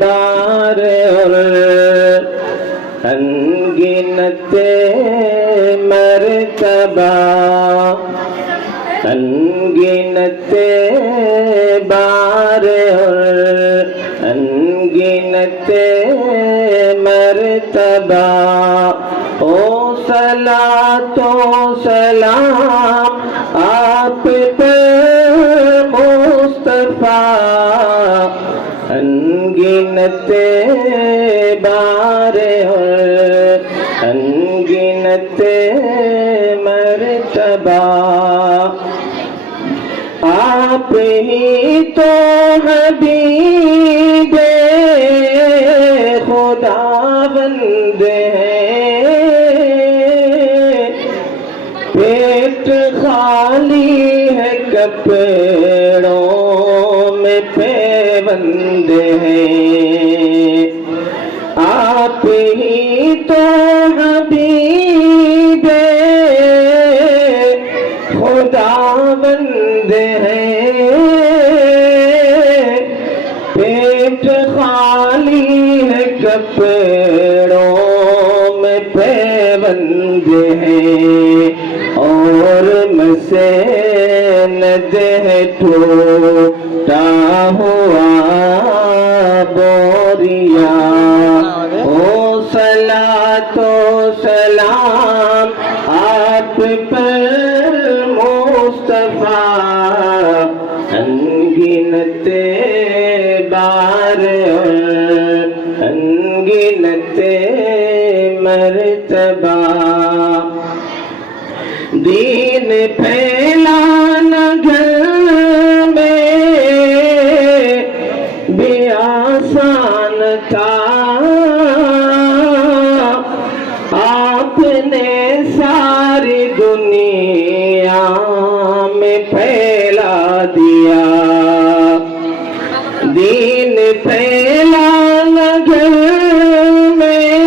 بار اور انگنت مرتبہ انگنت بار اور انگنت مرتبہ او صلاۃ و سلام آپ پر مصطفیٰ انگنت بار اور انگنت مرتبہ آپ ہی تو حبیب خداوند ہیں پیٹ خالی ہے کپڑوں میں پیوند ہیں آپ ہی تو حبیب خداوند ہیں پیٹ خالی ہے کپڑوں میں پیوند ہیں اور مسند ہے ٹوٹا ہوا بوریا او صلاۃ و سلام آپ پر مصطفیٰ انگنت بار اور انگنت مرتبہ دین پھیلانا گھر میں بھی آسان تھا آپ نے ساری دنیا میں پھیلا دیا دین پھیلانا گھر میں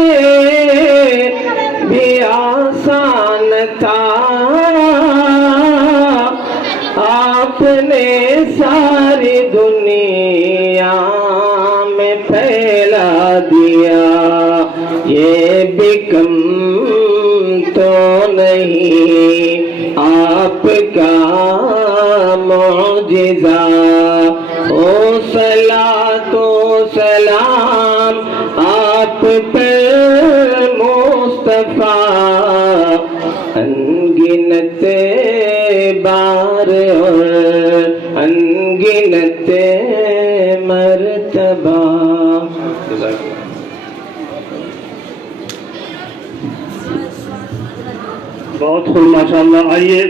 بھی آسان تھا آپ نے ساری دنیا میں پھیلا دیا یہ بھی کم تو نہیں آپ کا معجزہ او صلاۃ و سلام آپ پر مصطفیٰ انگنت بار اور انگنت مرتبہ بہت خوب ماشاءاللہ. آئیے